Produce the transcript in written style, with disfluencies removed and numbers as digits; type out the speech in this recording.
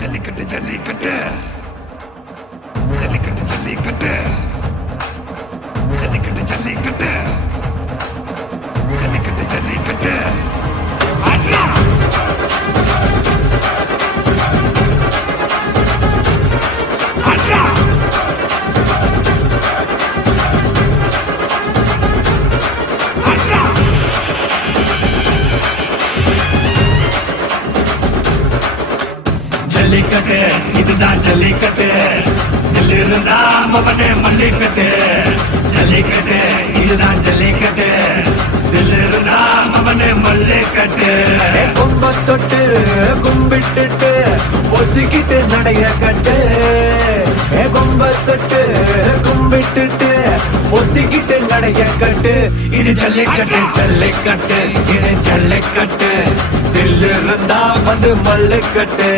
ஜல்லிக்கட்டு ஜல்லிக்கட்டு ஜல்லிக்கட்டு ஜல்லிக்கட்டு ஜல்லிக்கட்டு ஜல்லிக்கட்டு ஜல்லிக்கட்டு ஜல்லிக்கட்டு ஆட்ரா ஆட்ரா ஆட்ரா ஜல்லிக்கட்டு இதுதான் ஜல்லிக்கட்டு இருந்தா மவனே மல்லிக்கட்டு ஜல்லிக்கட்டு இதுதான் ஜல்லிக்கட்டு இருந்தா மவனே மல்லிக்கட்டு கும்ப தொட்டு கும்பிட்டுட்டு ஒத்திக்கிட்டு நடைய கட்டு கும்ப தொட்டு கும்பிட்டுட்டு ஒத்திக்கிட்டு நடைய கட்டு இது ஜல்லிக்கட்டு ஜல்லிக்கட்டு இது ஜல்லிக்கட்டு தில் இருந்தா வந்து மல்லிக்கட்டு